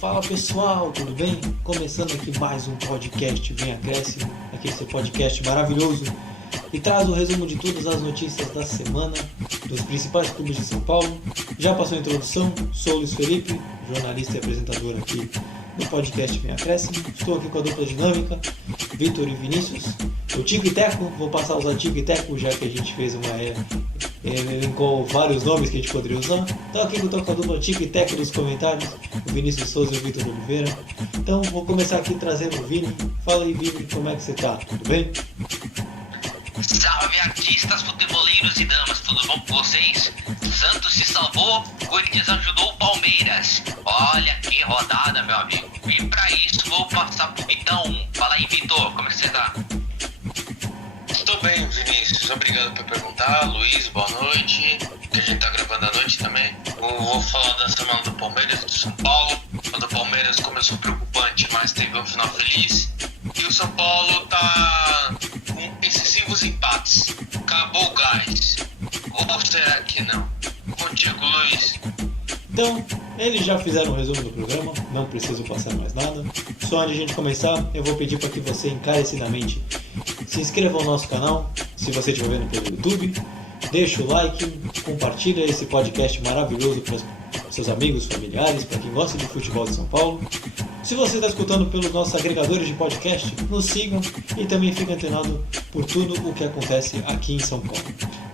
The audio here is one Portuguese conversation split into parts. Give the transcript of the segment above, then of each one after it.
Fala pessoal, tudo bem? Começando aqui mais um podcast Vem Acréscimo, aquele seu podcast maravilhoso e traz o resumo de todas as notícias da semana dos principais clubes de São Paulo. Já passou a introdução, sou o Luiz Felipe, jornalista e apresentador aqui no podcast Vem Acréscimo. Estou aqui com a dupla dinâmica, Vitor e Vinícius. O Tico e Teco, vou passar a usar Tico e Teco já que a gente fez elencou vários nomes que a gente poderia usar. Então aqui eu estou com a dupla Tico e Teco nos comentários, o Vinícius Souza e o Vitor Oliveira. Então vou começar aqui trazendo o Vini. Fala aí, Vini, como é que você tá? Tudo bem? Salve artistas, futeboleiros e damas, tudo bom com vocês? Santos se salvou, Corinthians ajudou o Palmeiras. Olha que rodada, meu amigo. E pra isso vou passar pro Vitão. Fala aí, Vitor, como é que você tá? Tô bem, Vinícius. Obrigado por perguntar. Luiz, boa noite. Que a gente tá gravando à noite também. Eu vou falar da semana do Palmeiras, do São Paulo. A do Palmeiras começou preocupante, mas teve um final feliz. E o São Paulo tá com excessivos empates. Acabou o gás. Ou será que não? Contigo, Luiz. Então, eles já fizeram um resumo do programa, não preciso passar mais nada. Só antes de a gente começar, eu vou pedir para que você encarecidamente se inscreva no nosso canal, se você estiver vendo pelo YouTube, deixa o like, compartilha esse podcast maravilhoso para os seus amigos, familiares, para quem gosta de futebol de São Paulo. Se você está escutando pelos nossos agregadores de podcast, nos sigam e também fique antenado por tudo o que acontece aqui em São Paulo.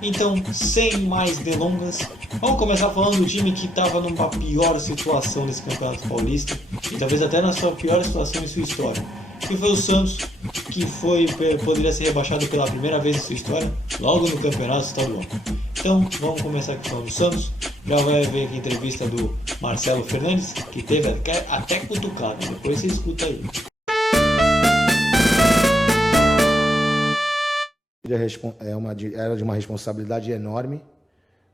Então, sem mais delongas, vamos começar falando do time que estava numa pior situação nesse Campeonato Paulista e talvez até na sua pior situação em sua história, que foi o Santos, que poderia ser rebaixado pela primeira vez em sua história, logo no Campeonato Estadual. Então, vamos começar aqui falando do Santos. Já vai ver aqui a entrevista do Marcelo Fernandes, que teve até cutucado, depois você escuta aí. Era de uma responsabilidade enorme,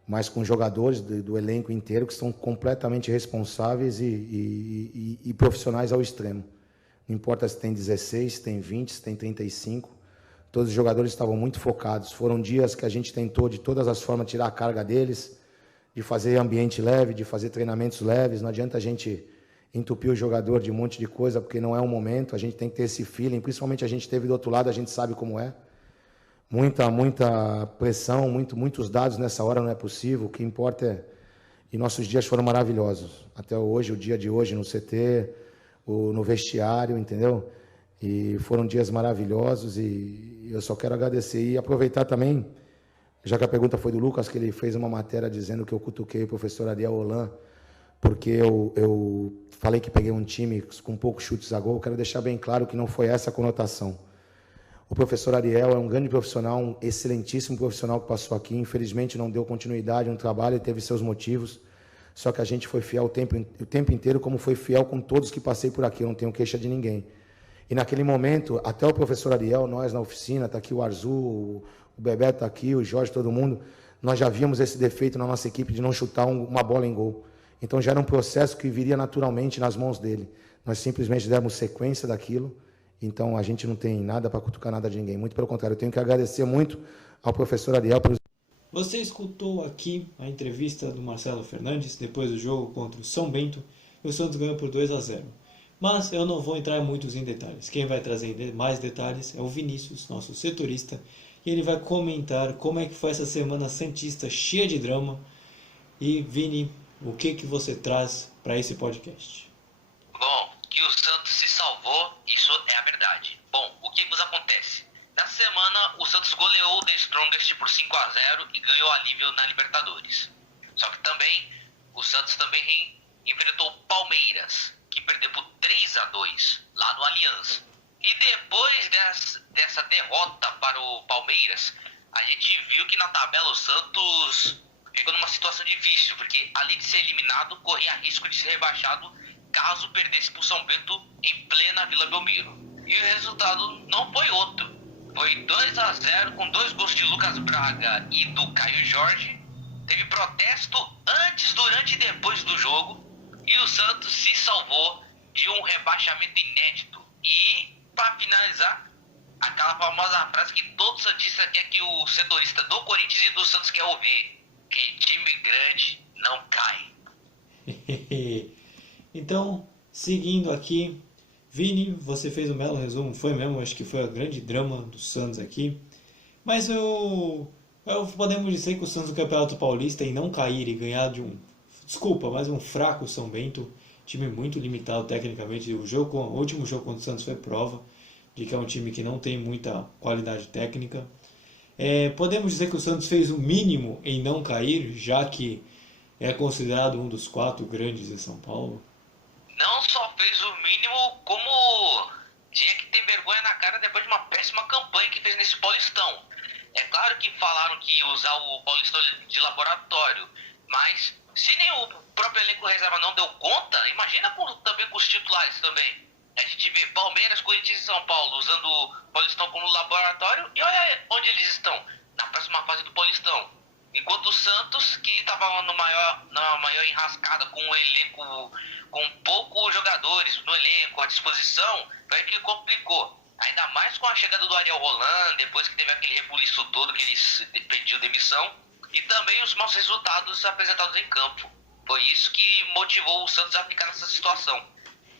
mas com jogadores do elenco inteiro que são completamente responsáveis e profissionais ao extremo. Não importa se tem 16, se tem 20, se tem 35, todos os jogadores estavam muito focados. Foram dias que a gente tentou de todas as formas tirar a carga deles, de fazer ambiente leve, de fazer treinamentos leves. Não adianta a gente entupir o jogador de um monte de coisa, porque não é o momento. A gente tem que ter esse feeling, principalmente a gente teve do outro lado, a gente sabe como é. Muita pressão, muitos dados nessa hora, não é possível. O que importa é... E nossos dias foram maravilhosos. Até hoje, o dia de hoje no CT, no vestiário, entendeu? E foram dias maravilhosos e eu só quero agradecer. E aproveitar também, já que a pergunta foi do Lucas, que ele fez uma matéria dizendo que eu cutuquei o professor Ariel Holan, porque eu falei que peguei um time com poucos chutes a gol. Eu quero deixar bem claro que não foi essa a conotação. O professor Ariel é um grande profissional, um excelentíssimo profissional que passou aqui. Infelizmente não deu continuidade no trabalho e teve seus motivos. Só que a gente foi fiel o tempo inteiro, como foi fiel com todos que passei por aqui. Eu não tenho queixa de ninguém. E naquele momento, até o professor Ariel, nós na oficina, está aqui o Arzu, o Bebeto está aqui, o Jorge, todo mundo, nós já víamos esse defeito na nossa equipe de não chutar uma bola em gol. Então já era um processo que viria naturalmente nas mãos dele. Nós simplesmente demos sequência daquilo. Então a gente não tem nada para cutucar nada de ninguém. Muito pelo contrário, eu tenho que agradecer muito ao professor Ariel pelos... Você escutou aqui a entrevista do Marcelo Fernandes depois do jogo contra o São Bento e o Santos ganhou por 2-0. Mas eu não vou entrar muitos em detalhes. Quem vai trazer mais detalhes é o Vinícius, nosso setorista, e ele vai comentar como é que foi essa semana santista cheia de drama. E Vini, o que você traz para esse podcast? Bom, que o Santos se salvou, isso é a verdade. Bom, o que nos acontece? Na semana, o Santos goleou o The Strongest por 5-0 e ganhou alívio na Libertadores. Só que também, o Santos também enfrentou o Palmeiras, que perdeu por 3-2 lá no Allianz. E depois dessa derrota para o Palmeiras, a gente viu que na tabela o Santos ficou numa situação difícil, porque além de ser eliminado, corria risco de ser rebaixado caso perdesse para o São Bento em plena Vila Belmiro. E o resultado não foi outro. Foi 2-0 com 2 gols de Lucas Braga e do Caio Jorge. Teve protesto antes, durante e depois do jogo. E o Santos se salvou de um rebaixamento inédito. E, para finalizar, aquela famosa frase que todo santista quer que o setorista do Corinthians e do Santos quer ouvir: que time grande não cai. Então, Seguindo aqui, Vini, você fez um belo resumo, foi mesmo, acho que foi a grande drama do Santos aqui. Mas podemos dizer que o Santos no Campeonato Paulista em não cair e ganhar de mas um fraco São Bento, time muito limitado tecnicamente. O último jogo contra o Santos foi prova de que é um time que não tem muita qualidade técnica. Podemos dizer que o Santos fez o mínimo em não cair, já que é considerado um dos 4 grandes de São Paulo. Não só fez o mínimo, como tinha que ter vergonha na cara depois de uma péssima campanha que fez nesse Paulistão. É claro que falaram que ia usar o Paulistão de laboratório, mas se nem o próprio elenco reserva não deu conta, imagina também com os titulares também. A gente vê Palmeiras, Corinthians e São Paulo usando o Paulistão como laboratório, e olha onde eles estão, na próxima fase do Paulistão. Enquanto o Santos, que estava na maior enrascada com o elenco, com poucos jogadores no elenco à disposição, foi que complicou. Ainda mais com a chegada do Ariel Roland, depois que teve aquele rebuliço todo que ele pediu demissão, e também os maus resultados apresentados em campo. Foi isso que motivou o Santos a ficar nessa situação.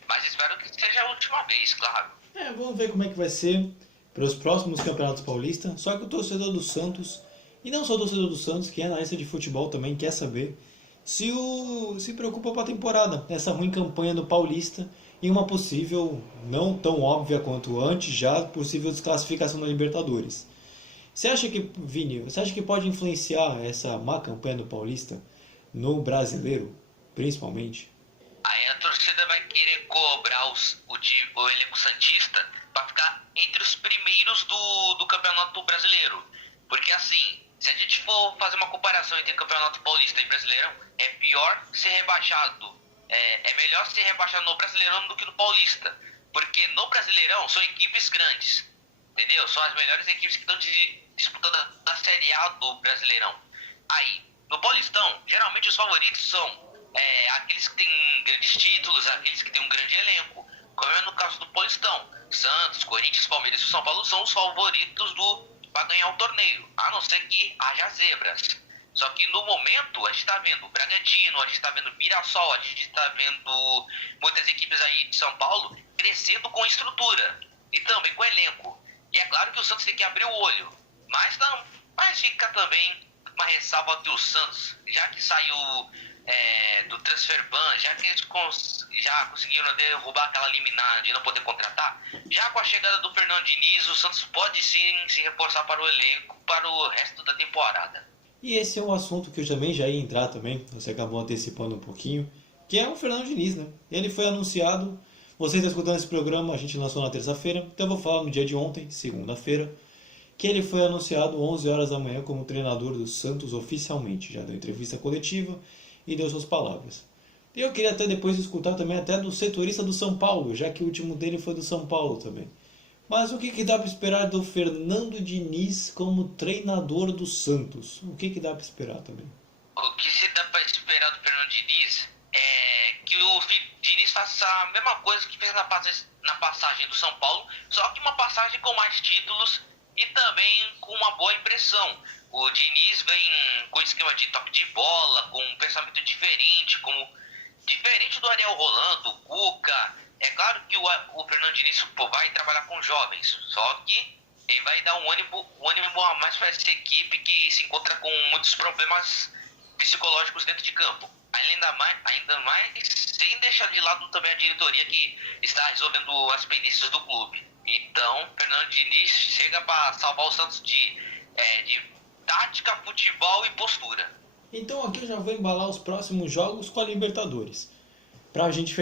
Mas espero que seja a última vez, claro. Vamos ver como é que vai ser para os próximos campeonatos paulistas. Só que o torcedor do Santos, e não só o torcedor do Santos, que é analista de futebol também, quer saber se preocupa com a temporada. Essa ruim campanha do Paulista e uma possível, não tão óbvia quanto antes, já possível desclassificação da Libertadores. Vini, você acha que pode influenciar essa má campanha do Paulista no brasileiro, principalmente? Aí a torcida vai querer cobrar o elenco santista para ficar entre os primeiros do Campeonato Brasileiro. Porque assim, se a gente for fazer uma comparação entre Campeonato Paulista e Brasileirão, é pior ser rebaixado. É melhor ser rebaixado no Brasileirão do que no Paulista. Porque no Brasileirão são equipes grandes, entendeu? São as melhores equipes que estão disputando a Série A do Brasileirão. Aí, no Paulistão, geralmente os favoritos são aqueles que têm grandes títulos, aqueles que têm um grande elenco. Como é no caso do Paulistão, Santos, Corinthians, Palmeiras e São Paulo são os favoritos para ganhar o torneio, a não ser que haja zebras. Só que no momento a gente está vendo Bragantino, a gente está vendo Mirassol, a gente está vendo muitas equipes aí de São Paulo crescendo com estrutura e também com elenco. E é claro que o Santos tem que abrir o olho, mas fica também uma ressalva que o Santos, já que saiu do transfer ban, já que eles já conseguiram derrubar aquela liminar de não poder contratar, já com a chegada do Fernando Diniz, o Santos pode sim se reforçar para o elenco para o resto da temporada. E esse é um assunto que eu também já ia entrar também, você acabou antecipando um pouquinho, que é o Fernando Diniz, né? Ele foi anunciado, você está escutando esse programa, a gente lançou na terça-feira, então eu vou falar no dia de ontem, segunda-feira, que ele foi anunciado 11 horas da manhã como treinador do Santos oficialmente, já deu entrevista coletiva e deu suas palavras. E eu queria até depois escutar também até do setorista do São Paulo, já que o último dele foi do São Paulo também. Mas o que dá para esperar do Fernando Diniz como treinador do Santos? O que dá para esperar também? O que se dá para esperar do Fernando Diniz é que o Diniz faça a mesma coisa que fez na passagem do São Paulo, só que uma passagem com mais títulos e também com uma boa impressão. O Diniz vem com esquema de toque de bola, com um pensamento diferente do Ariel Roland, do Cuca. É claro que o Fernando Diniz vai trabalhar com jovens, só que ele vai dar um ânimo a mais para essa equipe que se encontra com muitos problemas psicológicos dentro de campo. Ainda mais sem deixar de lado também a diretoria que está resolvendo as pendências do clube. Então, Fernando Diniz chega para salvar o Santos de tática, futebol e postura. Então aqui eu já vou embalar os próximos jogos com a Libertadores. Pra gente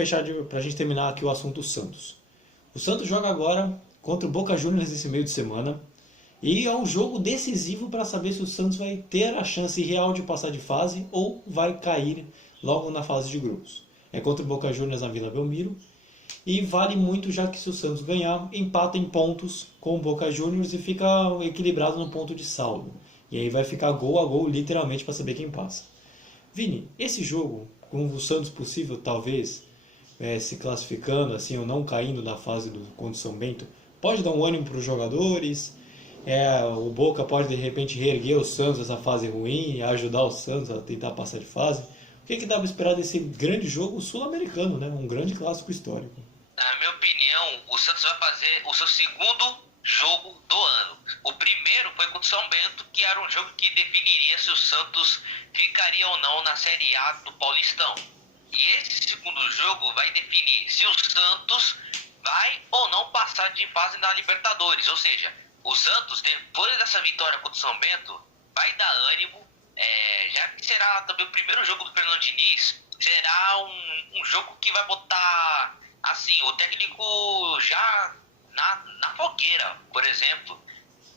terminar aqui o assunto Santos. O Santos joga agora contra o Boca Juniors nesse meio de semana. E é um jogo decisivo para saber se o Santos vai ter a chance real de passar de fase ou vai cair logo na fase de grupos. É contra o Boca Juniors na Vila Belmiro. E vale muito, já que se o Santos ganhar, empata em pontos com o Boca Juniors e fica equilibrado no ponto de saldo. E aí vai ficar gol a gol literalmente para saber quem passa. Vini, esse jogo, com o Santos possível talvez se classificando assim ou não caindo na fase contra o São Bento, pode dar um ânimo para os jogadores? O Boca pode de repente reerguer o Santos nessa fase ruim e ajudar o Santos a tentar passar de fase? O que dá para esperar desse grande jogo sul-americano, né? Um grande clássico histórico? Na minha opinião, o Santos vai fazer o seu segundo jogo do ano. O primeiro foi contra o São Bento, que era um jogo que definiria se o Santos ficaria ou não na Série A do Paulistão. E esse segundo jogo vai definir se o Santos vai ou não passar de fase na Libertadores. Ou seja, o Santos, depois dessa vitória contra o São Bento, vai dar ânimo, já que será também o primeiro jogo do Fernando Diniz, será um jogo que vai botar assim, o técnico já na fogueira, por exemplo.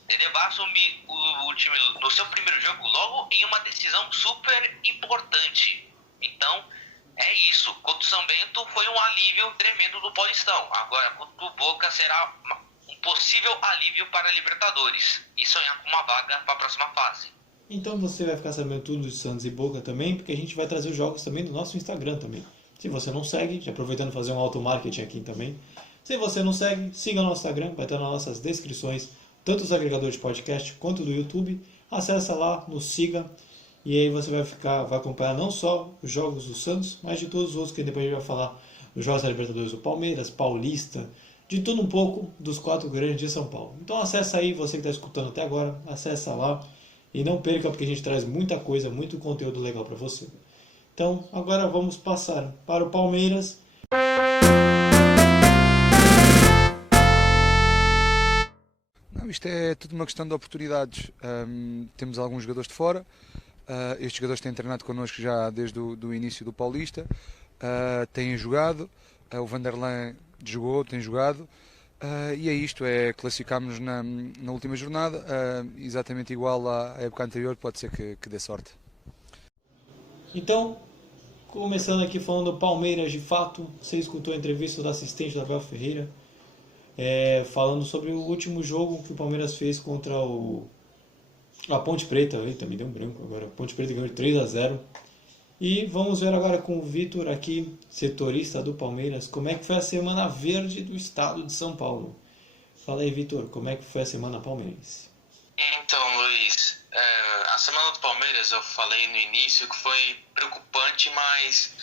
Ele vai assumir o time no seu primeiro jogo logo em uma decisão super importante. Então, é isso. Contra o São Bento foi um alívio tremendo do Paulistão. Agora, contra o Boca será um possível alívio para a Libertadores e sonhar com uma vaga para a próxima fase. Então você vai ficar sabendo tudo de Santos e Boca também, porque a gente vai trazer os jogos também do nosso Instagram também. Se você não segue, já aproveitando fazer um auto-marketing aqui também. Se você não segue, siga nosso Instagram, vai estar nas nossas descrições, tanto os agregadores de podcast quanto do YouTube. Acessa lá, nos siga, e aí você vai acompanhar não só os jogos do Santos, mas de todos os outros que depois a gente vai falar, os jogos da Libertadores do Palmeiras, Paulista, de tudo um pouco dos 4 grandes de São Paulo. Então acessa aí, você que está escutando até agora, acessa lá e não perca, porque a gente traz muita coisa, muito conteúdo legal para você. Então agora vamos passar para o Palmeiras. Não, isto é tudo uma questão de oportunidades. Temos alguns jogadores de fora. Estes jogadores têm treinado connosco já desde o início do Paulista. Têm jogado. O Vanderlan jogou, tem jogado. E é isto, classificámos na última jornada, exatamente igual à época anterior, pode ser que dê sorte. Então, começando aqui falando do Palmeiras de fato, você escutou a entrevista do assistente da Abel Ferreira, falando sobre o último jogo que o Palmeiras fez contra a Ponte Preta. Eita, me deu um branco agora. A Ponte Preta ganhou de 3-0. E vamos ver agora com o Vitor aqui, setorista do Palmeiras, como é que foi a semana verde do estado de São Paulo. Fala aí, Vitor, como é que foi a semana palmeirense? Então, Luiz, a semana do Palmeiras eu falei no início que foi preocupante, mas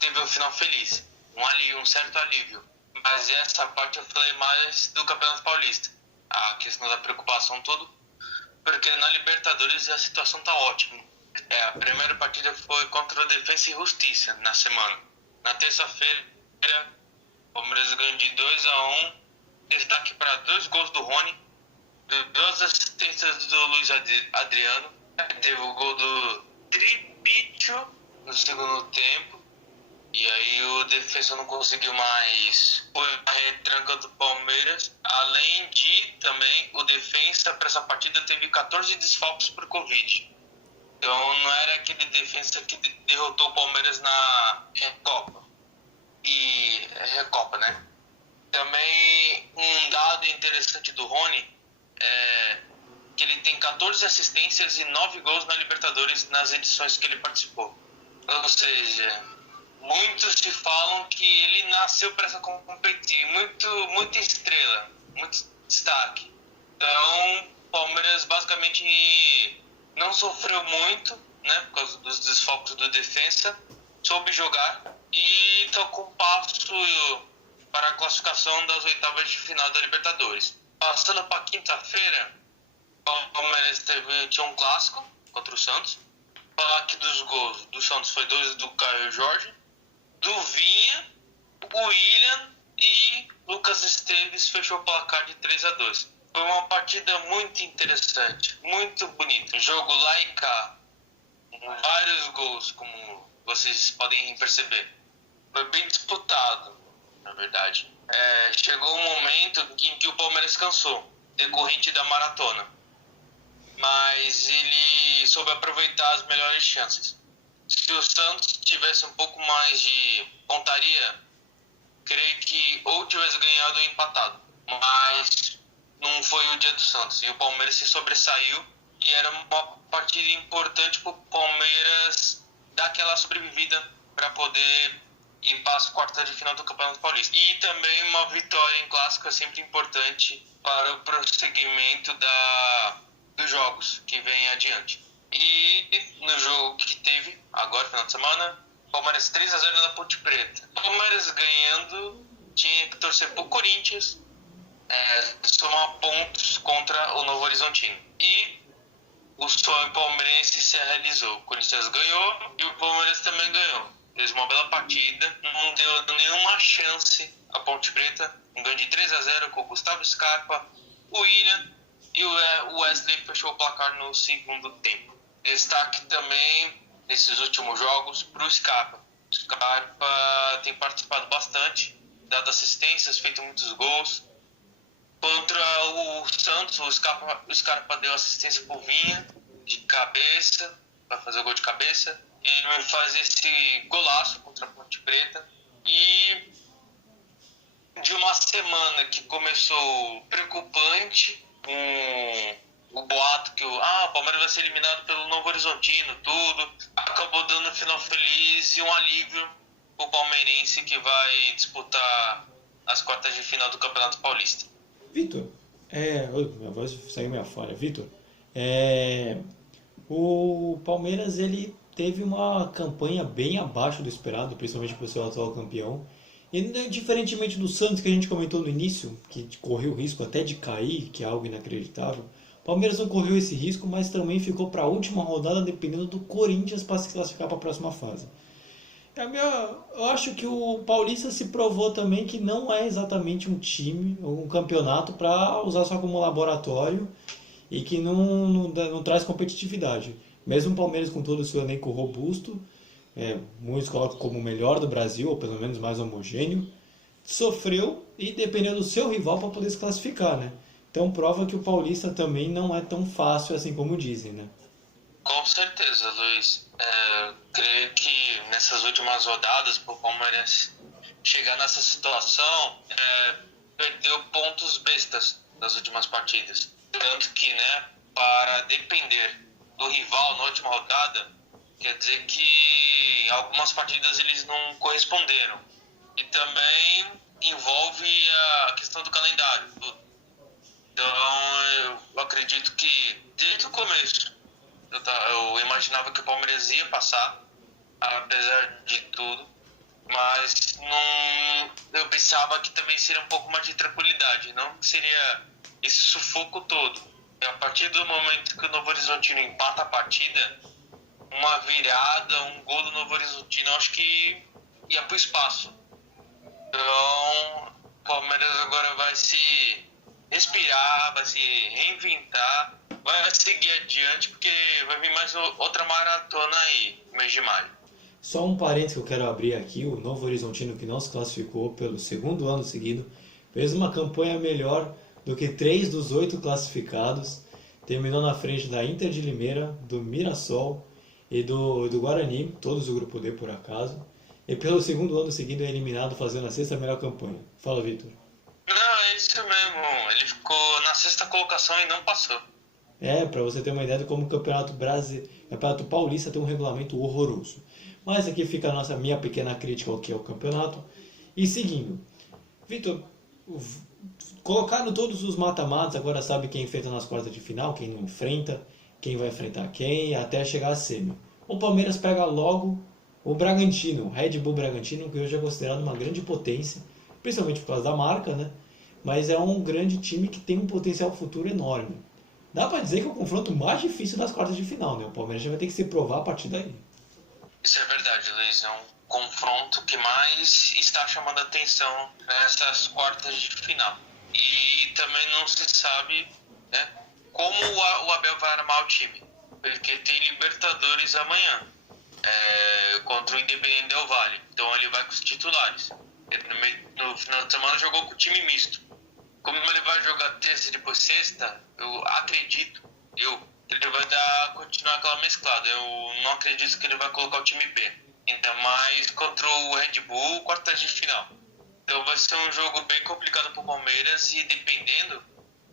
teve um final feliz, um certo alívio. Mas essa parte eu falei mais do Campeonato Paulista, a questão da preocupação toda, porque na Libertadores a situação tá ótima. A primeira partida foi contra o Defensa e Justiça na semana. Na terça-feira, o Palmeiras ganhou de 2-1. Destaque para 2 gols do Rony, 2 assistências do Luiz Adriano. Teve o gol do Tripicho no segundo tempo. E aí o Defensa não conseguiu mais. Foi a retranca do Palmeiras. Além de também o Defensa para essa partida teve 14 desfalques por Covid. Então não era aquele Defensa que derrotou o Palmeiras na Recopa. E Recopa, né? Também um dado interessante do Rony é que ele tem 14 assistências e 9 gols na Libertadores nas edições que ele participou. Ou seja, muitos te falam que ele nasceu para essa competição, muita estrela, muito destaque. Então, o Palmeiras basicamente não sofreu muito, né, por causa dos desfalques do Defensa, soube jogar e tocou um passo para a classificação das oitavas de final da Libertadores. Passando para quinta-feira, o Palmeiras tinha um clássico contra o Santos. Falar que dos gols do Santos foi 2 do Caio Jorge, do Vinha, o William e Lucas Esteves fechou o placar de 3-2. Foi uma partida muito interessante, muito bonita. Jogo lá e cá, com vários gols, como vocês podem perceber. Foi bem disputado, na verdade. Chegou um momento em que o Palmeiras cansou, decorrente da maratona. Mas ele soube aproveitar as melhores chances. Se o Santos tivesse um pouco mais de pontaria, creio que ou tivesse ganhado ou empatado. Mas não foi o dia do Santos. E o Palmeiras se sobressaiu e era uma partida importante para o Palmeiras dar aquela sobrevivida para poder ir para as quartas de final do Campeonato Paulista. E também uma vitória em clássico é sempre importante para o prosseguimento dos jogos que vem adiante. E no jogo que teve agora, final de semana, Palmeiras 3-0 na Ponte Preta. Palmeiras ganhando, tinha que torcer pro Corinthians, somar pontos contra o Novo Horizontino. E o sonho palmeirense se realizou. O Corinthians ganhou e o Palmeiras também ganhou. Fez uma bela partida, não deu nenhuma chance a Ponte Preta. Um ganho de 3-0 com o Gustavo Scarpa, o William e o Wesley fechou o placar no segundo tempo. Destaque também nesses últimos jogos para o Scarpa. O Scarpa tem participado bastante, dado assistências, feito muitos gols. Contra o Santos, o Scarpa deu assistência pro Vinha, de cabeça, para fazer o gol de cabeça. Ele vai fazer esse golaço contra a Ponte Preta. E de uma semana que começou preocupante, o boato que o Palmeiras vai ser eliminado pelo Novo Horizontino, tudo, acabou dando um final feliz e um alívio pro palmeirense que vai disputar as quartas de final do Campeonato Paulista. Vitor, minha voz saiu meio fora. Vitor, o Palmeiras ele teve uma campanha bem abaixo do esperado, principalmente por ser o atual campeão. E diferentemente do Santos que a gente comentou no início, que correu o risco até de cair, que é algo inacreditável, o Palmeiras não correu esse risco, mas também ficou para a última rodada dependendo do Corinthians para se classificar para a próxima fase. Eu acho que o Paulista se provou também que não é exatamente um time, um campeonato para usar só como laboratório e que não traz competitividade. Mesmo o Palmeiras com todo o seu elenco robusto, muitos colocam como o melhor do Brasil, ou pelo menos mais homogêneo, sofreu e dependeu do seu rival para poder se classificar, né? Então prova que o Paulista também não é tão fácil assim como dizem, né? Com certeza, Luiz. Creio que nessas últimas rodadas, para o Palmeiras chegar nessa situação, perdeu pontos bestas nas últimas partidas. Tanto que, para depender do rival na última rodada, quer dizer que algumas partidas eles não corresponderam. E também envolve a questão do calendário. Então, eu acredito que desde o começo eu imaginava que o Palmeiras ia passar, apesar de tudo, mas eu pensava que também seria um pouco mais de tranquilidade, não que seria esse sufoco todo. E a partir do momento que o Novo Horizontino empata a partida, uma virada, um gol do Novo Horizontino, acho que ia pro espaço. Então, o Palmeiras agora vai se respirar, vai se reinventar, vai seguir adiante, porque vai vir mais outra maratona aí, no mês de maio. Só um parênteses que eu quero abrir aqui, o Novo Horizontino que não se classificou pelo segundo ano seguido, fez uma campanha melhor do que 3 dos 8 classificados, terminou na frente da Inter de Limeira, do Mirassol e do Guarani, todos do grupo D por acaso, e pelo segundo ano seguido é eliminado fazendo a 6ª melhor campanha. Fala, Vitor. Não, é isso mesmo, ele ficou na 6ª colocação e não passou. Pra você ter uma ideia de como o Campeonato Paulista tem um regulamento horroroso. Mas aqui fica a minha pequena crítica ao que é o campeonato. E seguindo, Vitor, colocaram todos os mata-matas, agora sabe quem enfrenta nas quartas de final, quem não enfrenta, quem vai enfrentar quem, até chegar a semi. O Palmeiras pega logo o Bragantino, o Red Bull Bragantino, que hoje é considerado uma grande potência, principalmente por causa da marca, né? Mas é um grande time que tem um potencial futuro enorme. Dá pra dizer que é o confronto mais difícil das quartas de final, né? O Palmeiras já vai ter que se provar a partir daí. Isso é verdade, Luiz. É um confronto que mais está chamando a atenção nessas quartas de final. E também não se sabe como o Abel vai armar o time. Porque tem Libertadores amanhã, contra o Independente Del Valle. Então ele vai com os titulares. Ele, no final de semana jogou com o time misto. Como ele vai jogar terça e depois sexta, eu acredito que ele vai continuar aquela mesclada. Eu não acredito que ele vai colocar o time B. Ainda mais contra o Red Bull, quartas de final. Então vai ser um jogo bem complicado para o Palmeiras e dependendo,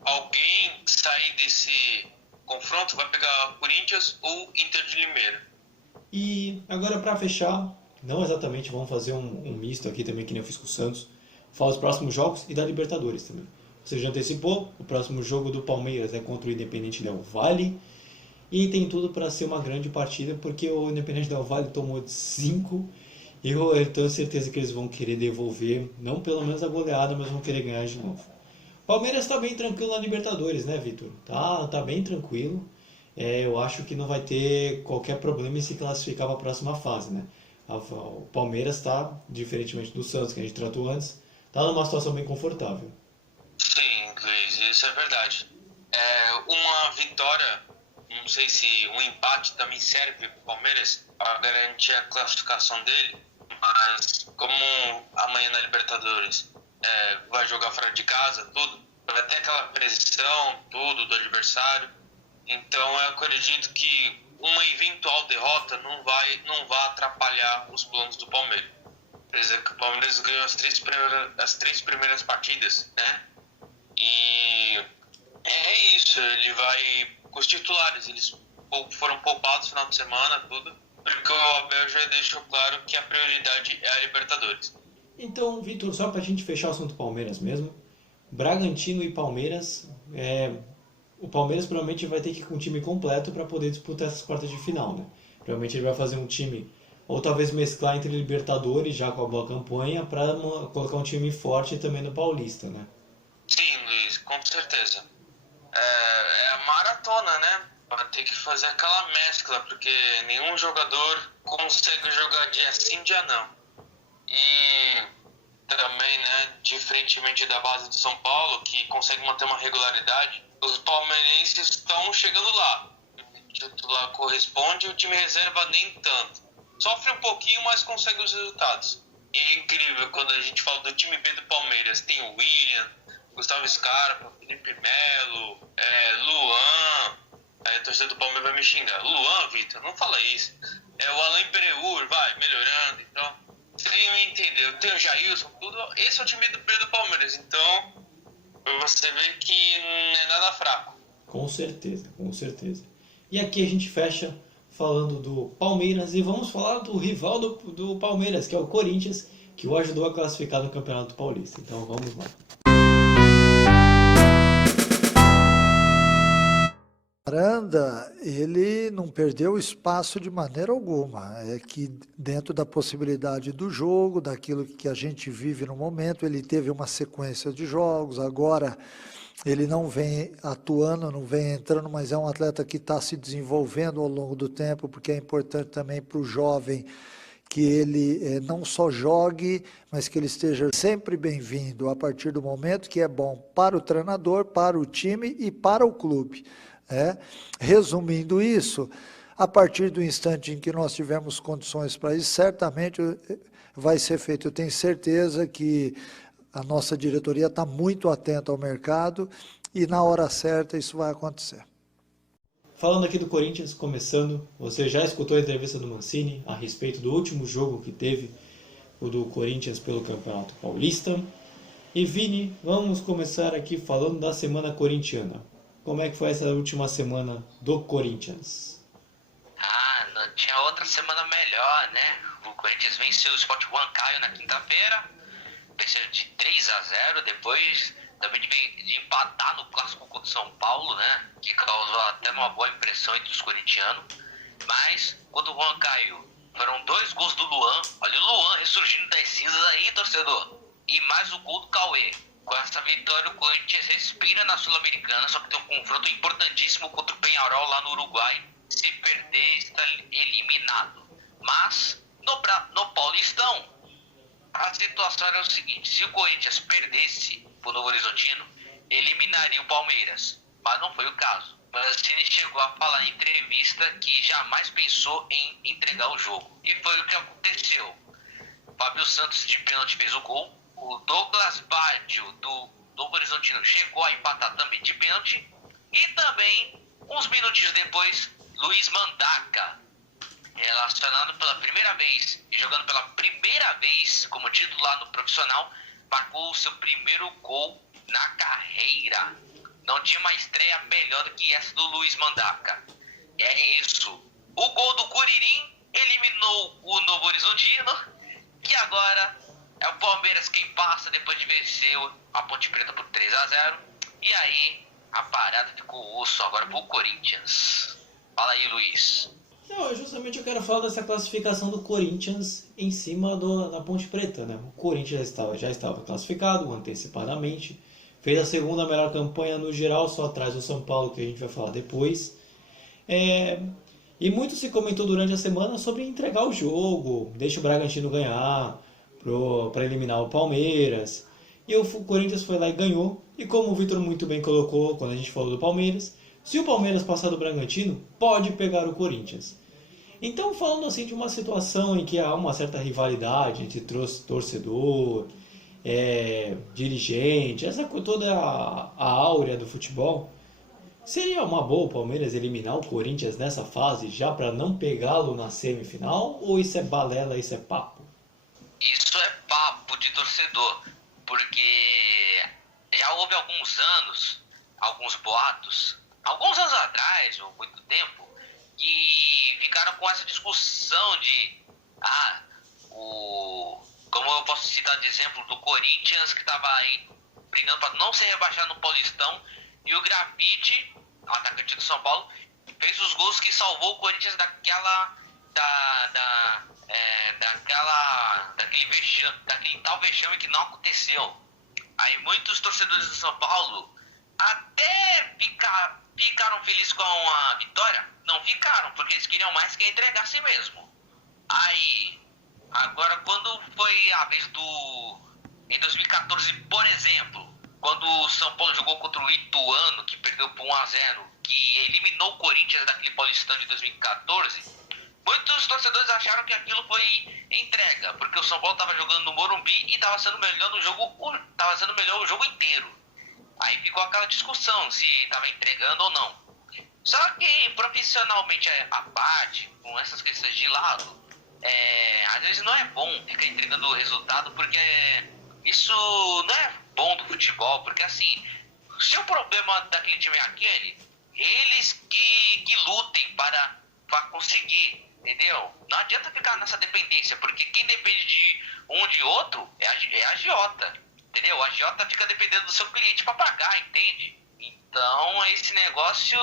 alguém sair desse confronto vai pegar Corinthians ou Inter de Limeira. E agora para fechar, não exatamente, vamos fazer um misto aqui também, que nem eu fiz com o Santos. Fala os próximos jogos e da Libertadores também. Você já antecipou, o próximo jogo do Palmeiras é contra o Independente Del Valle. e tem tudo para ser uma grande partida, porque o Independente Del Valle tomou de 5 e eu tenho certeza que eles vão querer devolver, não pelo menos a goleada, mas vão querer ganhar de novo. Palmeiras está bem tranquilo na Libertadores, né, Vitor? Tá bem tranquilo. Eu acho que não vai ter qualquer problema em se classificar para a próxima fase, né? O Palmeiras está, diferentemente do Santos, que a gente tratou antes, está numa situação bem confortável. Sim, Luiz, isso é verdade. Uma vitória, não sei se um empate também serve para o Palmeiras para garantir a classificação dele, mas como amanhã na Libertadores vai jogar fora de casa, tudo, vai ter aquela pressão, tudo do adversário. Então eu acredito que uma eventual derrota não vai atrapalhar os planos do Palmeiras. Por exemplo, o Palmeiras ganhou as três primeiras partidas, né? E é isso, ele vai com os titulares, eles foram poupados no final de semana, tudo, porque o Abel já deixou claro que a prioridade é a Libertadores. Então, Vitor, só para a gente fechar o assunto Palmeiras mesmo, Bragantino e Palmeiras, o Palmeiras provavelmente vai ter que ir com um time completo para poder disputar essas quartas de final, né? Provavelmente ele vai fazer um time, ou talvez mesclar entre Libertadores já com a boa campanha, para colocar um time forte também no Paulista, né? Sim, Luiz, com certeza. É a maratona, né? Vai ter que fazer aquela mescla, porque nenhum jogador consegue jogar dia sim, dia não. E também, né, diferentemente da base de São Paulo, que consegue manter uma regularidade, os palmeirenses estão chegando lá. O titular corresponde, o time reserva nem tanto. Sofre um pouquinho, mas consegue os resultados. E é incrível quando a gente fala do time B do Palmeiras. Tem o William, Gustavo Scarpa, Felipe Melo, Luan. Aí a torcida do Palmeiras vai me xingar. Luan, Vitor, não fala isso. O Alain Pereur, vai melhorando. Então, você me entendeu. Tem o Jailson, tudo. Esse é o time B do Palmeiras. Então, você vê que não é nada fraco. Com certeza, com certeza. E aqui a gente fecha falando do Palmeiras e vamos falar do rival do Palmeiras, que é o Corinthians, que o ajudou a classificar no Campeonato Paulista. Então vamos lá. Aranda, ele não perdeu espaço de maneira alguma. É que dentro da possibilidade do jogo, daquilo que a gente vive no momento, ele teve uma sequência de jogos, agora ele não vem atuando, não vem entrando, mas é um atleta que está se desenvolvendo ao longo do tempo, porque é importante também para o jovem que ele não só jogue, mas que ele esteja sempre bem-vindo a partir do momento que é bom para o treinador, para o time e para o clube. Resumindo isso, a partir do instante em que nós tivermos condições para isso, certamente vai ser feito. Eu tenho certeza que a nossa diretoria está muito atenta ao mercado e na hora certa isso vai acontecer. Falando aqui do Corinthians, começando, você já escutou a entrevista do Mancini a respeito do último jogo que teve, o do Corinthians pelo Campeonato Paulista. E Vini, vamos começar aqui falando da semana corintiana. Como é que foi essa última semana do Corinthians? Não tinha outra semana melhor, né? O Corinthians venceu o Sport Huancayo na quinta-feira, venceu de 3-0, depois também de empatar no clássico contra o São Paulo, né? Que causou até uma boa impressão entre os corintianos. Mas, quando o Huancayo, foram 2 gols do Luan. Olha o Luan ressurgindo das cinzas aí, torcedor. E mais o gol do Cauê. Com essa vitória, o Corinthians respira na Sul-Americana, só que tem um confronto importantíssimo contra o Peñarol lá no Uruguai. Se perder, está eliminado. Mas, no Paulistão, a situação era o seguinte: se o Corinthians perdesse pro Novo Horizontino, eliminaria o Palmeiras. Mas não foi o caso. O Mancini chegou a falar em entrevista que jamais pensou em entregar o jogo. E foi o que aconteceu. Fábio Santos de pênalti fez o gol. O Douglas Baggio do Novo Horizontino chegou a empatar também de pênalti. E também, uns minutinhos depois, Luiz Mandaca, relacionado pela primeira vez e jogando pela primeira vez como titular no profissional, marcou o seu primeiro gol na carreira. Não tinha uma estreia melhor do que essa do Luiz Mandaca. É isso. O gol do Curirim eliminou o Novo Horizontino, que agora é o Palmeiras quem passa depois de vencer a Ponte Preta por 3-0. E aí a parada ficou osso agora pro Corinthians. Fala aí, Luiz. Não, justamente eu quero falar dessa classificação do Corinthians em cima da Ponte Preta, né? O Corinthians já estava classificado antecipadamente, fez a segunda melhor campanha no geral, só atrás do São Paulo, que a gente vai falar depois. E muito se comentou durante a semana sobre entregar o jogo, deixa o Bragantino ganhar para eliminar o Palmeiras. E o Corinthians foi lá e ganhou. E como o Vitor muito bem colocou quando a gente falou do Palmeiras, se o Palmeiras passar do Bragantino, pode pegar o Corinthians. Então, falando assim de uma situação em que há uma certa rivalidade entre torcedor, dirigente, toda a áurea do futebol, seria uma boa o Palmeiras eliminar o Corinthians nessa fase já para não pegá-lo na semifinal? Ou isso é balela, isso é papo? Isso é papo de torcedor, porque já houve alguns anos, alguns boatos, alguns anos atrás, ou muito tempo, que ficaram com essa discussão de como eu posso citar de exemplo do Corinthians, que estava aí brigando para não ser rebaixado no Paulistão, e o Grafite, o atacante do São Paulo, fez os gols que salvou o Corinthians daquele tal vexame que não aconteceu. Aí muitos torcedores do São Paulo até ficaram felizes com a vitória. Não ficaram, porque eles queriam mais que entregar a si mesmo. Aí, agora quando foi a vez em 2014, por exemplo, quando o São Paulo jogou contra o Ituano, que perdeu por 1-0, que eliminou o Corinthians daquele Paulistão de 2014, muitos torcedores acharam que aquilo foi entrega, porque o São Paulo estava jogando no Morumbi e estava sendo melhor o jogo inteiro. Aí ficou aquela discussão se estava entregando ou não. Só que profissionalmente a parte, com essas questões de lado, às vezes não é bom ficar entregando o resultado, porque isso não é bom do futebol, porque assim, se o problema daquele time é aquele, eles que lutem para conseguir, entendeu? Não adianta ficar nessa dependência, porque quem depende de um de outro é a agiota, entendeu? A agiota fica dependendo do seu cliente para pagar, entende? Então esse negócio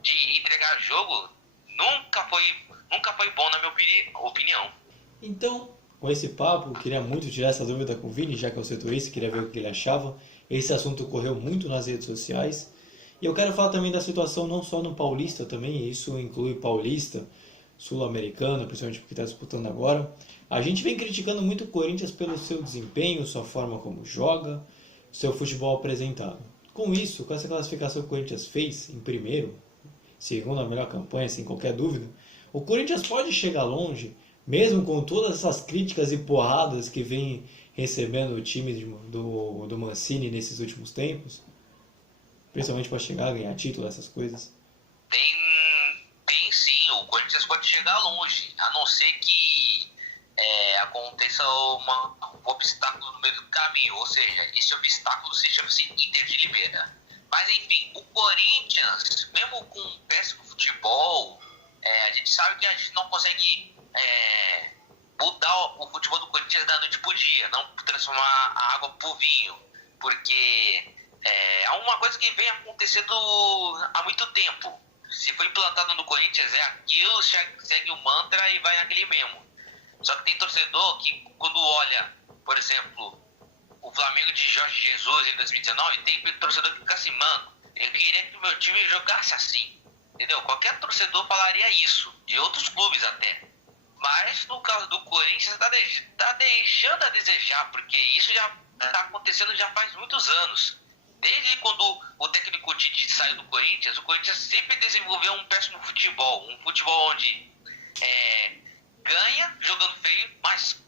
de entregar jogo nunca foi bom, na minha opinião. Então, com esse papo, eu queria muito tirar essa dúvida com o Vini, já que eu citou isso, queria ver o que ele achava. Esse assunto correu muito nas redes sociais. E eu quero falar também da situação não só no Paulista também, isso inclui Paulista, Sul-Americano, principalmente porque está disputando agora. A gente vem criticando muito o Corinthians pelo seu desempenho, sua forma como joga, seu futebol apresentado. Com isso, com essa classificação que o Corinthians fez em primeiro, segundo a melhor campanha, sem qualquer dúvida, o Corinthians pode chegar longe, mesmo com todas essas críticas e porradas que vem recebendo o time do Mancini nesses últimos tempos, principalmente para chegar a ganhar título, essas coisas. Tem sim, o Corinthians pode chegar longe, a não ser que aconteça um obstáculo no meio do caminho, ou seja, esse obstáculo se chama-se Inter de Limeira. Mas enfim, o Corinthians, mesmo com um péssimo futebol, a gente sabe que a gente não consegue mudar o futebol do Corinthians da noite pro dia, não transformar a água pro vinho, porque é uma coisa que vem acontecendo há muito tempo. Se foi implantado no Corinthians, é aquilo, segue o mantra e vai naquele mesmo. Só que tem torcedor que, quando olha, por exemplo, o Flamengo de Jorge Jesus em 2019, tem torcedor que fica assim, mano, eu queria que o meu time jogasse assim, entendeu? Qualquer torcedor falaria isso, de outros clubes até. Mas no caso do Corinthians tá deixando a desejar, porque isso já tá acontecendo já faz muitos anos. Desde quando o técnico Tite saiu do Corinthians, o Corinthians sempre desenvolveu um péssimo futebol. Um futebol onde ganha jogando feio, mas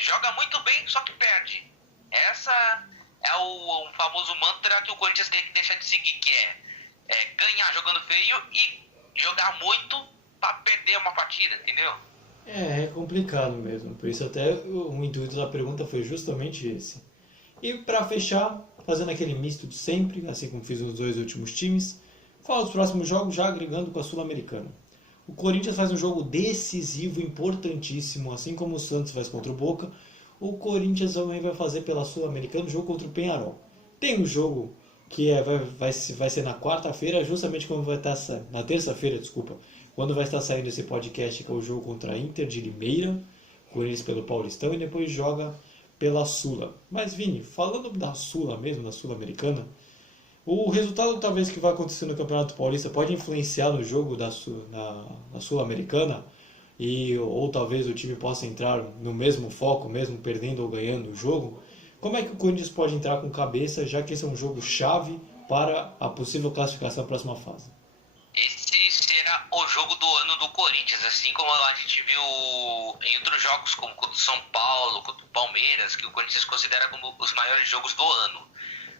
joga muito bem, só que perde. Essa é o famoso mantra que o Corinthians tem que deixar de seguir, que é ganhar jogando feio e jogar muito para perder uma partida, entendeu? É complicado mesmo, por isso até o intuito da pergunta foi justamente esse. E para fechar, fazendo aquele misto de sempre, assim como fiz nos dois últimos times, fala dos próximos jogos já agregando com a Sul-Americana. O Corinthians faz um jogo decisivo, importantíssimo, assim como o Santos faz contra o Boca, o Corinthians também vai fazer pela Sul-Americana um jogo contra o Peñarol. Tem um jogo que vai ser na quarta-feira, justamente quando vai estar na terça-feira, desculpa, quando vai estar saindo esse podcast, que é o jogo contra a Inter de Limeira, Corinthians pelo Paulistão, e depois joga pela Sula. Mas Vini, falando da Sula mesmo, da Sul-Americana, o resultado talvez que vai acontecer no Campeonato Paulista pode influenciar no jogo na Sul-Americana, ou talvez o time possa entrar no mesmo foco, mesmo perdendo ou ganhando o jogo. Como é que o Corinthians pode entrar com cabeça, já que esse é um jogo chave para a possível classificação à próxima fase? Esse será o jogo do ano do Corinthians, assim como a gente viu em outros jogos, como contra o São Paulo, contra o Palmeiras, que o Corinthians considera como os maiores jogos do ano.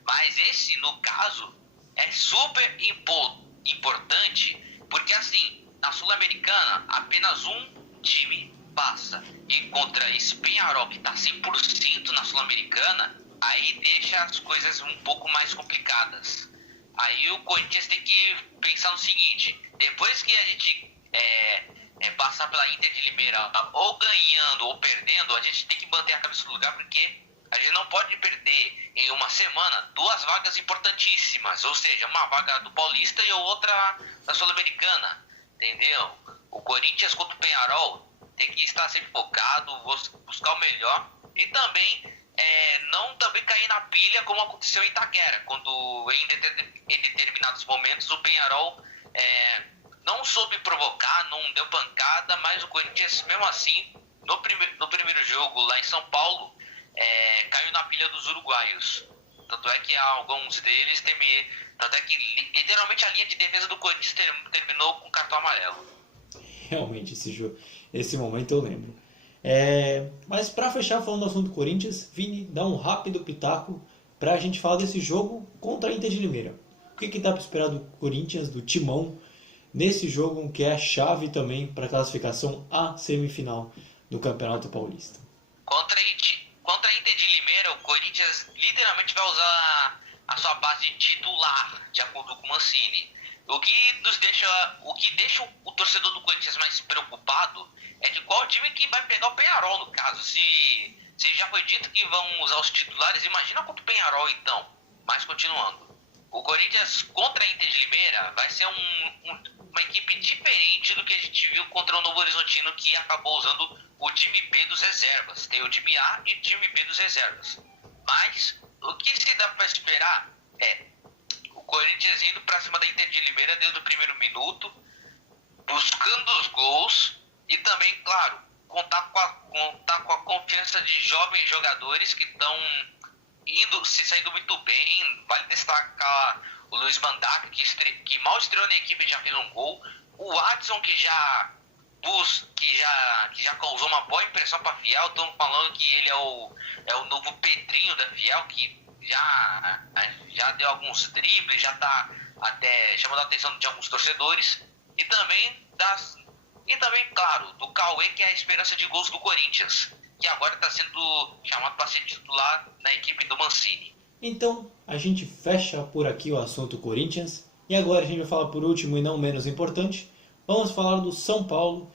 Mas esse, no caso, é super importante, porque assim, na Sul-Americana, apenas um time passa. E contra esse Peñarol, que está 100% na Sul-Americana, aí deixa as coisas um pouco mais complicadas. Aí o Corinthians tem que pensar no seguinte: depois que a gente passar pela Inter de Limeira, ou ganhando ou perdendo, a gente tem que manter a cabeça no lugar, porque a gente não pode perder em uma semana 2 vagas importantíssimas, ou seja, uma vaga do Paulista e outra da Sul-Americana, entendeu? O Corinthians contra o Peñarol tem que estar sempre focado, buscar o melhor e também não também cair na pilha como aconteceu em Itaquera, quando em determinados momentos o Peñarol não soube provocar, não deu pancada, mas o Corinthians mesmo assim no primeiro jogo lá em São Paulo caiu na pilha dos uruguaios. Tanto é que alguns deles tanto é que literalmente a linha de defesa do Corinthians terminou com cartão amarelo. Realmente, esse momento eu lembro. Mas para fechar falando do assunto do Corinthians, Vini, dá um rápido pitaco para a gente falar desse jogo contra a Inter de Limeira. O que dá para esperar do Corinthians, do Timão, nesse jogo que é a chave também para a classificação à semifinal do Campeonato Paulista? Contra a Inter de Limeira, o Corinthians literalmente vai usar a sua base titular, de acordo com o Mancini. O que deixa o torcedor do Corinthians mais preocupado é de qual time que vai pegar o Peñarol, no caso. Se já foi dito que vão usar os titulares, imagina contra o Peñarol então. Mas continuando, o Corinthians contra a Inter de Limeira vai ser uma equipe diferente do que a gente viu contra o Novo Horizontino, que acabou usando o time B dos reservas. Tem o time A e o time B dos reservas. Mas o que se dá para esperar é o Corinthians indo para cima da Inter de Limeira desde o primeiro minuto, buscando os gols e também, claro, contar com a confiança de jovens jogadores que estão se saindo muito bem. Vale destacar o Luiz Mandaca, que mal estreou na equipe e já fez um gol. O Adson, que já causou uma boa impressão para a Fiel. Estão falando que ele é o novo Pedrinho da Fiel, que já deu alguns dribles, já está até chamando a atenção de alguns torcedores. E também, claro, do Cauê, que é a esperança de gols do Corinthians, que agora está sendo chamado para ser titular na equipe do Mancini. Então, a gente fecha por aqui o assunto Corinthians. E agora a gente vai falar por último e não menos importante. Vamos falar do São Paulo.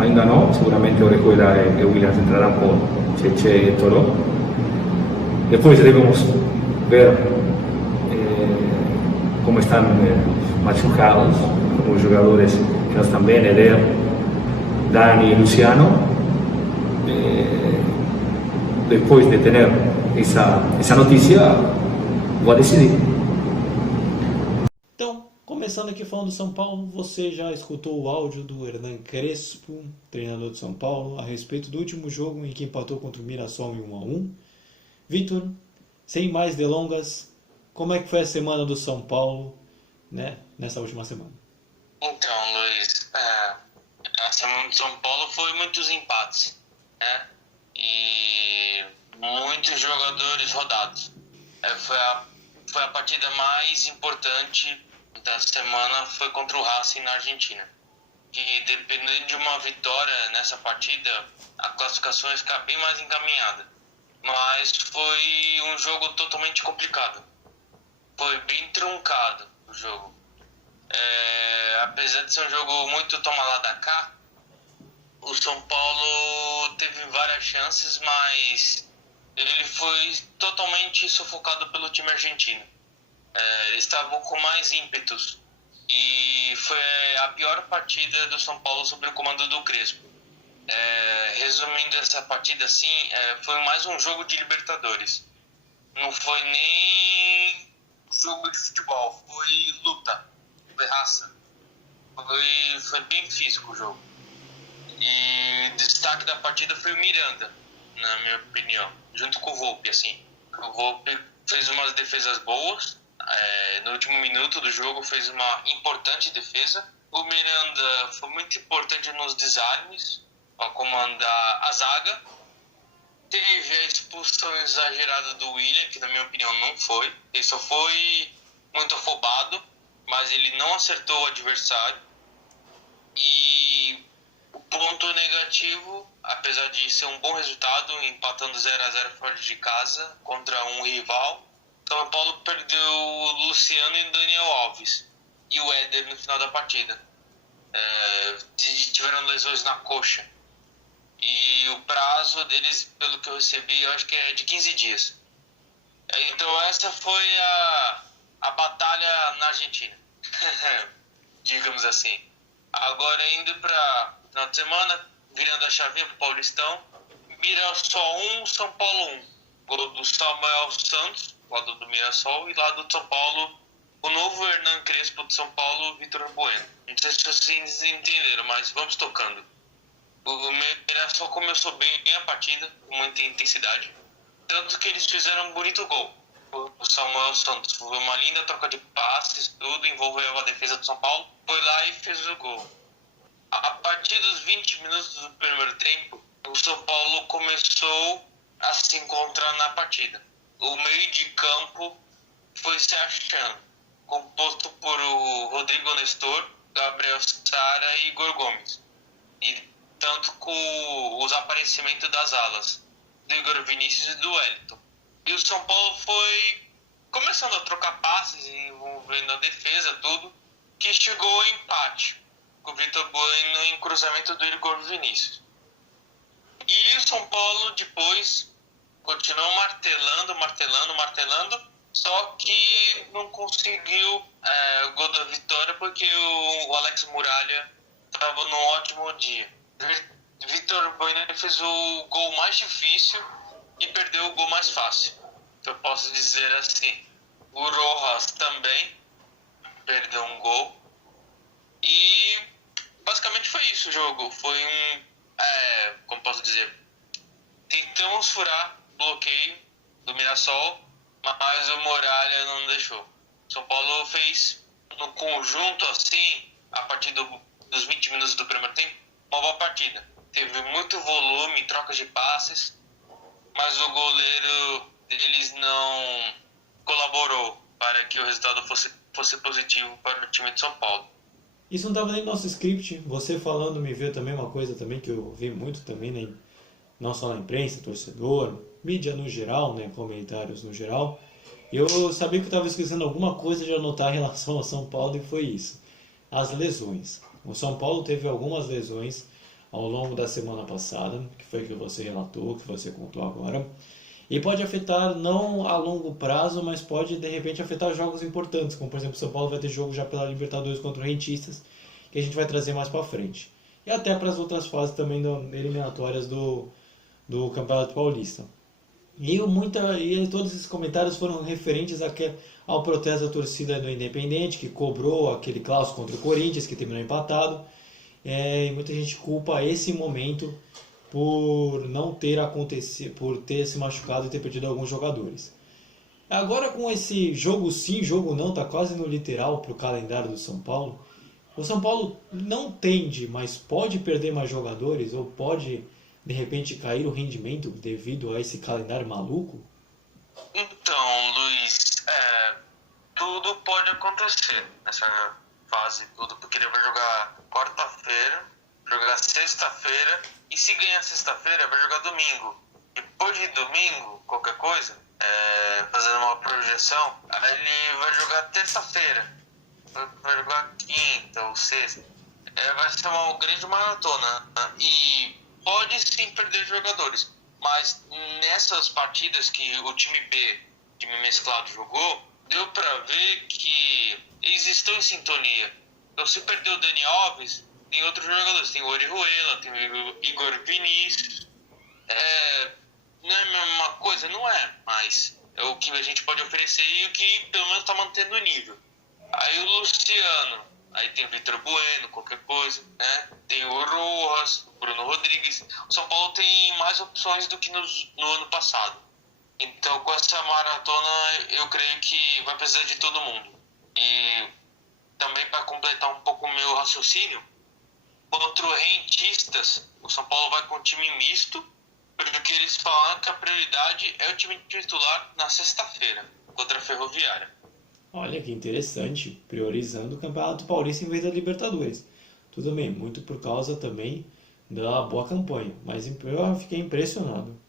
Ainda não, seguramente Orejuela e Williams entrarão com Cheche e Toro. Depois devemos ver como estão machucados, como os jogadores que estão bem, Eder, Dani e Luciano. Depois de ter essa notícia, vou decidir. Então, começando aqui falando do São Paulo, você já escutou o áudio do Hernan Crespo, treinador do São Paulo, a respeito do último jogo em que empatou contra o Mirassol em 1-1. Vitor, sem mais delongas, como é que foi a semana do São Paulo, né, nessa última semana? Então, Luiz, a semana do São Paulo foi muitos empates, né? E muitos jogadores rodados. Foi a partida mais importante da semana, foi contra o Racing na Argentina. E dependendo de uma vitória nessa partida, a classificação ia ficar bem mais encaminhada. Mas foi um jogo totalmente complicado. Foi bem truncado o jogo. Apesar de ser um jogo muito toma lá da cá, o São Paulo teve várias chances, mas ele foi totalmente sufocado pelo time argentino. Eles estavam com mais ímpetos. E foi a pior partida do São Paulo sob o comando do Crespo. Resumindo essa partida assim, foi mais um jogo de Libertadores. Não foi nem jogo de futebol, foi luta, foi raça. Foi bem físico o jogo. E o destaque da partida foi o Miranda, na minha opinião, junto com o Volpi, assim. O Volpi fez umas defesas boas, no último minuto do jogo fez uma importante defesa. O Miranda foi muito importante nos desarmes, para comandar a zaga. Teve a expulsão exagerada do William, que na minha opinião não foi. Ele só foi muito afobado, mas ele não acertou o adversário. E o ponto negativo, apesar de ser um bom resultado, empatando 0-0 fora de casa contra um rival, São Paulo perdeu o Luciano e o Daniel Alves e o Éder no final da partida. Tiveram lesões na coxa. E o prazo deles, pelo que eu recebi, eu acho que é de 15 dias. Então essa foi a batalha na Argentina, digamos assim. Agora indo para o final de semana, virando a chavinha para o Paulistão, Mirassol 1, São Paulo 1. Gol do Samuel Santos, lado do Mirassol, e lado do São Paulo, o novo Hernan Crespo de São Paulo, Vitor Bueno. Não sei se vocês entenderam, mas vamos tocando. O Mirassol começou bem a partida, com muita intensidade, tanto que eles fizeram um bonito gol. O Samuel Santos foi uma linda troca de passes, tudo, envolveu a defesa do São Paulo, foi lá e fez o gol. A partir dos 20 minutos do primeiro tempo, o São Paulo começou a se encontrar na partida. O meio de campo foi se achando, composto por o Rodrigo Nestor, Gabriel Sara e Igor Gomes. E tanto com os aparecimentos das alas, do Igor Vinícius e do Wellington. E o São Paulo foi começando a trocar passes, envolvendo a defesa, tudo, que chegou ao empate, com o Vitor Bueno em cruzamento do Igor Vinícius. E o São Paulo depois continuou martelando, só que não conseguiu o gol da vitória porque o Alex Muralha estava num ótimo dia. Vitor Bueno fez o gol mais difícil e perdeu o gol mais fácil, eu posso dizer assim. O Rojas também perdeu um gol. E basicamente foi isso o jogo. Foi como posso dizer, tentamos furar o bloqueio do Mirassol, mas o Muralha não deixou. São Paulo fez no conjunto assim, a partir dos 20 minutos do primeiro tempo, uma boa partida. Teve muito volume, trocas de passes, mas o goleiro deles não colaborou para que o resultado fosse positivo para o time de São Paulo. Isso não estava nem no nosso script. Você falando me veio também uma coisa também que eu vi muito também, né? Não só na imprensa, torcedor, mídia no geral, né? Comentários no geral. Eu sabia que eu estava esquecendo alguma coisa de anotar em relação ao São Paulo e foi isso. As lesões. O São Paulo teve algumas lesões ao longo da semana passada, que foi que você relatou, que você contou agora. E pode afetar não a longo prazo, mas pode de repente afetar jogos importantes, como por exemplo o São Paulo vai ter jogo já pela Libertadores contra o Rentistas, que a gente vai trazer mais para frente. E até para as outras fases também eliminatórias do Campeonato Paulista. E todos esses comentários foram referentes ao protesto da torcida do Independente, que cobrou aquele clássico contra o Corinthians, que terminou empatado. E muita gente culpa esse momento por não ter acontecido, por ter se machucado e ter perdido alguns jogadores. Agora com esse jogo sim, jogo não, tá quase no literal para o calendário do São Paulo. O São Paulo não tende, mas pode perder mais jogadores ou pode de repente cair o rendimento devido a esse calendário maluco? Então, Luiz, tudo pode acontecer nessa fase, porque ele vai jogar quarta-feira, jogar sexta-feira, e se ganhar sexta-feira vai jogar domingo. Depois de domingo, qualquer coisa, fazendo uma projeção, aí ele vai jogar terça-feira, vai jogar quinta ou sexta. Vai ser uma grande maratona, né? E pode sim perder jogadores. Mas nessas partidas que o time B, time mesclado, jogou, deu pra ver que eles estão em sintonia. Então, se perdeu o Dani Alves, tem outros jogadores. Tem o Orihuela, tem o Igor Vinícius. Não é a mesma coisa? Não é, mas é o que a gente pode oferecer e o que pelo menos está mantendo o nível. Aí o Luciano, aí tem o Vitor Bueno, qualquer coisa, né? Tem o Rojas, o Bruno Rodrigues. O São Paulo tem mais opções do que no ano passado. Então, com essa maratona, eu creio que vai precisar de todo mundo. E também, para completar um pouco o meu raciocínio, contra o Rentistas, o São Paulo vai com um time misto, porque eles falaram que a prioridade é o time titular na sexta-feira, contra a Ferroviária. Olha que interessante, priorizando o Campeonato Paulista em vez da Libertadores. Tudo bem, muito por causa também da boa campanha, mas eu fiquei impressionado.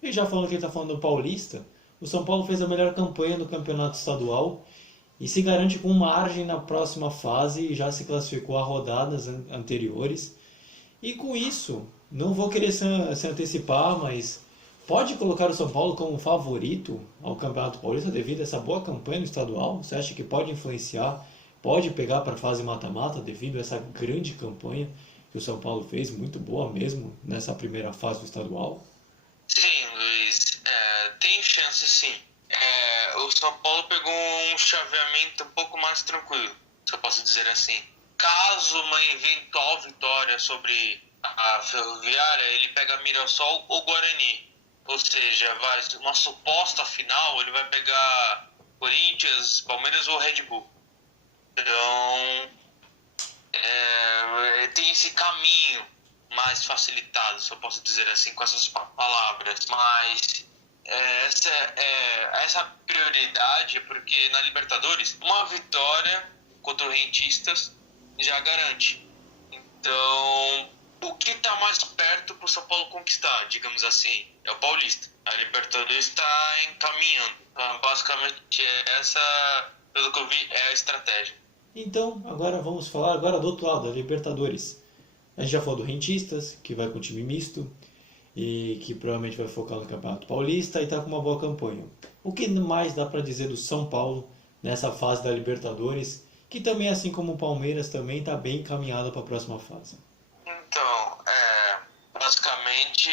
E já falando que ele está falando do Paulista, o São Paulo fez a melhor campanha no Campeonato Estadual e se garante com margem na próxima fase e já se classificou a rodadas anteriores. E com isso, não vou querer se antecipar, mas pode colocar o São Paulo como favorito ao Campeonato Paulista devido a essa boa campanha no estadual? Você acha que pode influenciar, pode pegar para a fase mata-mata devido a essa grande campanha que o São Paulo fez, muito boa mesmo, nessa primeira fase do estadual? Sim, Luiz, tem chance sim. O São Paulo pegou um chaveamento um pouco mais tranquilo, se eu posso dizer assim. Caso uma eventual vitória sobre a Ferroviária, ele pega Mirassol ou Guarani. Ou seja, vai uma suposta final, ele vai pegar Corinthians, Palmeiras ou Red Bull. Então, tem esse caminho mais facilitado, se eu posso dizer assim, com essas palavras. Mas essa prioridade, porque na Libertadores, uma vitória contra o Rentistas já garante. Então, o que está mais perto para o São Paulo conquistar, digamos assim, é o Paulista. A Libertadores está encaminhando. Então, basicamente, essa, pelo que eu vi, é a estratégia. Então, agora vamos falar agora do outro lado, da Libertadores. A gente já falou do Rentistas, que vai com time misto e que provavelmente vai focar no Campeonato Paulista e está com uma boa campanha. O que mais dá para dizer do São Paulo nessa fase da Libertadores, que também, assim como o Palmeiras, também está bem encaminhado para a próxima fase? Então, basicamente,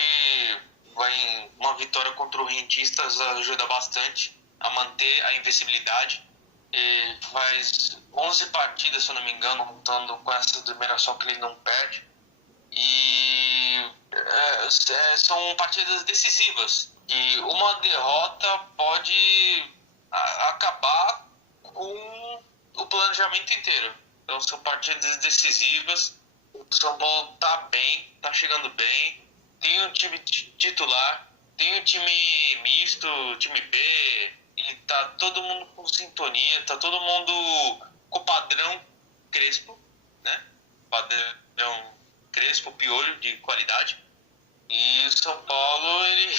uma vitória contra o Rentistas ajuda bastante a manter a invencibilidade. E faz 11 partidas, se eu não me engano, contando com essa do Mirassol que ele não perde. E são partidas decisivas. E uma derrota pode acabar com o planejamento inteiro. Então são partidas decisivas. O São Paulo tá bem, tá chegando bem. Tem um time titular, tem um time misto, time B. E tá todo mundo com sintonia, tá todo mundo com o padrão Crespo, né? Padrão Crespo, Piolho, de qualidade. E o São Paulo, ele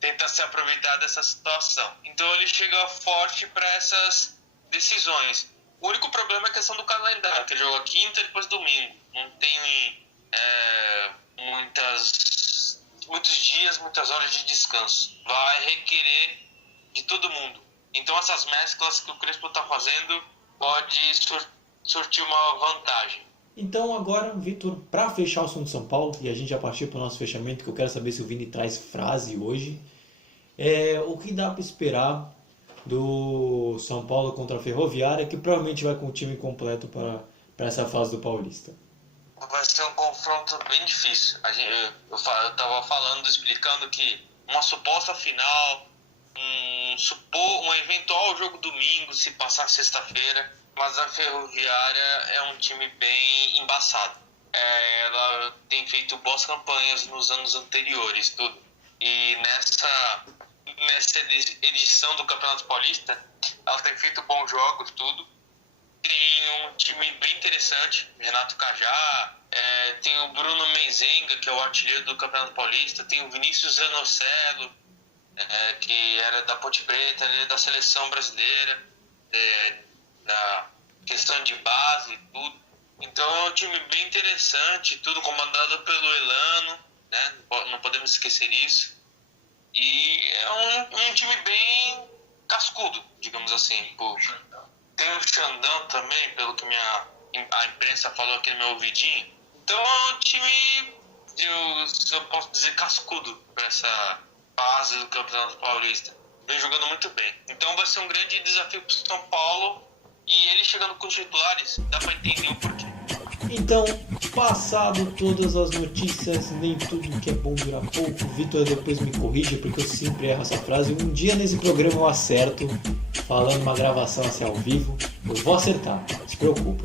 tenta se aproveitar dessa situação. Então ele chega forte para essas decisões. O único problema é a questão do calendário, que ele joga quinta e depois domingo. Não tem muitos dias, muitas horas de descanso. Vai requerer de todo mundo. Então essas mesclas que o Crespo está fazendo pode surtir uma vantagem. Então agora, Vitor, para fechar o assunto de São Paulo, e a gente já partiu para o nosso fechamento, que eu quero saber se o Vini traz frase hoje, o que dá para esperar do São Paulo contra a Ferroviária, que provavelmente vai com o time completo para essa fase do Paulista? Vai ser um confronto bem difícil. Eu estava falando, explicando que uma suposta final, um eventual jogo domingo, se passar sexta-feira, mas a Ferroviária é um time bem embaçado. Ela tem feito boas campanhas nos anos anteriores, tudo. E nessa edição do Campeonato Paulista, ela tem feito bons jogos, tudo. Tem um time bem interessante, Renato Cajá, tem o Bruno Menzenga, que é o artilheiro do Campeonato Paulista, tem o Vinícius Zanocelo, que era da Ponte Preta, ele é da seleção brasileira, na questão de base e tudo. Então é um time bem interessante, tudo comandado pelo Elano, né? Não podemos esquecer isso. E é um time bem cascudo, digamos assim. Tem o Xandão também, pelo que a imprensa falou aqui no meu ouvidinho. Então é um time, eu posso dizer, cascudo para essa fase do Campeonato Paulista. Vem jogando muito bem. Então vai ser um grande desafio para o São Paulo. E ele chegando com os titulares, dá para entender o porquê. Então, passado todas as notícias, nem tudo que é bom dura pouco. Vitor depois me corrige, porque eu sempre erro essa frase. Um dia nesse programa eu acerto, falando uma gravação assim ao vivo. Eu vou acertar, não se preocupa.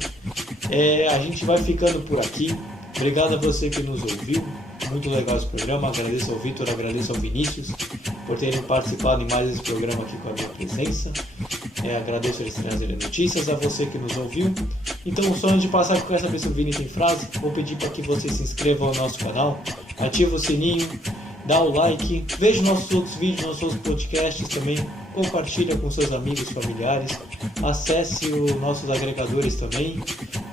A gente vai ficando por aqui. Obrigado a você que nos ouviu. Muito legal esse programa. Agradeço ao Vitor, agradeço ao Vinícius por terem participado em mais esse programa aqui com a minha presença. Agradeço eles trazerem notícias, a você que nos ouviu. Então, só antes de passar, que eu quero saber se o Vini tem frase, vou pedir para que você se inscreva no nosso canal, ativa o sininho, dá o like, veja nossos outros vídeos, nossos outros podcasts também, compartilha com seus amigos, familiares, acesse os nossos agregadores também,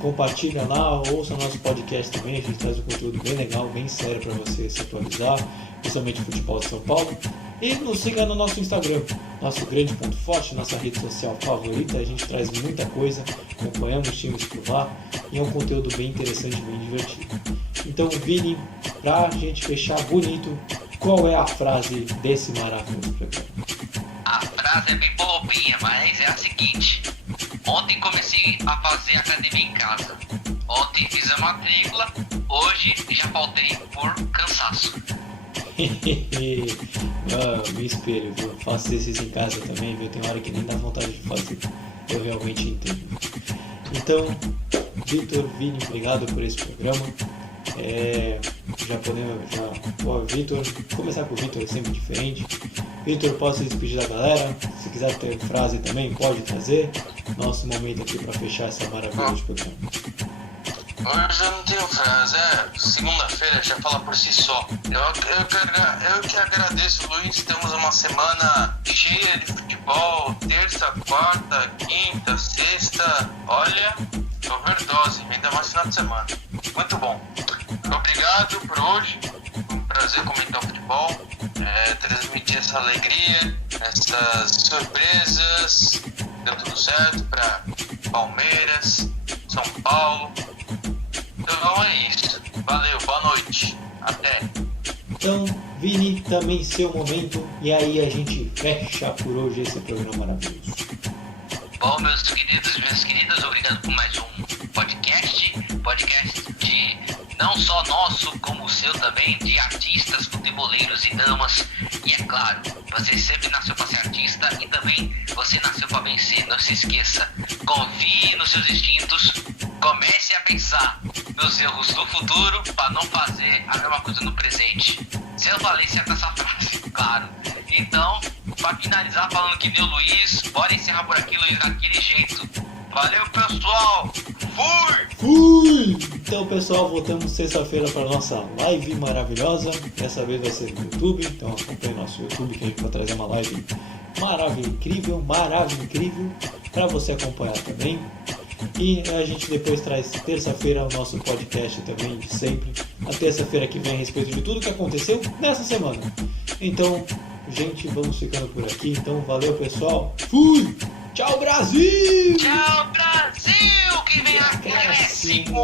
compartilha lá, ouça nosso podcast também, a gente traz um conteúdo bem legal, bem sério para você se atualizar, principalmente futebol de São Paulo. E nos siga no nosso Instagram, nosso grande ponto forte, nossa rede social favorita. A gente traz muita coisa, acompanhamos times por lá e é um conteúdo bem interessante, bem divertido. Então, Vini, pra gente fechar bonito, qual é a frase desse maravilhoso programa? A frase é bem bobinha, mas é a seguinte: ontem comecei a fazer academia em casa. Ontem fiz a matrícula, hoje já faltei por cansaço. Me espelho, viu? Faço exercício em casa também, viu? Tem hora que nem dá vontade de fazer. Eu realmente entendo. Então, Vitor, Vini, obrigado por esse programa. Vitor, começar com o Vitor é sempre diferente. Vitor, posso se despedir da galera? Se quiser ter frase também, pode trazer. Nosso momento aqui para fechar essa maravilha de programa. Hoje eu não tenho frase, segunda-feira já fala por si só. Eu que agradeço, Luiz, temos uma semana cheia de futebol, terça, quarta, quinta, sexta, olha, overdose, ainda mais final de semana. Muito bom. Obrigado por hoje, foi um prazer comentar o futebol, transmitir essa alegria, essas surpresas, deu tudo certo para Palmeiras, São Paulo. Então é isso. Valeu, boa noite. Até. Então, Vini, também seu momento. E aí a gente fecha por hoje esse programa maravilhoso. Bom, meus queridos e minhas queridas, obrigado por mais um podcast. Podcast de não só nosso, como o seu também, de artistas, futeboleiros e damas. E é claro, você sempre nasceu para ser artista e também você nasceu para vencer. Não se esqueça, confie nos seus instintos, comece a pensar nos erros do futuro para não fazer a mesma coisa no presente. Se eu falei certo essa frase, claro. Então, para finalizar falando que deu Luiz, bora encerrar por aqui, Luiz, daquele jeito. Valeu, pessoal! Fui! Então, pessoal, voltamos sexta-feira para nossa live maravilhosa. Dessa vez vai ser no YouTube, então acompanhe nosso YouTube que a gente vai trazer uma live incrível para você acompanhar também. E a gente depois traz terça-feira o nosso podcast também, de sempre. Na terça-feira que vem a respeito de tudo que aconteceu nessa semana. Então, gente, vamos ficando por aqui. Então, valeu, pessoal. Fui! Tchau, Brasil! Tchau, Brasil! Que vem a cresce! Cresce!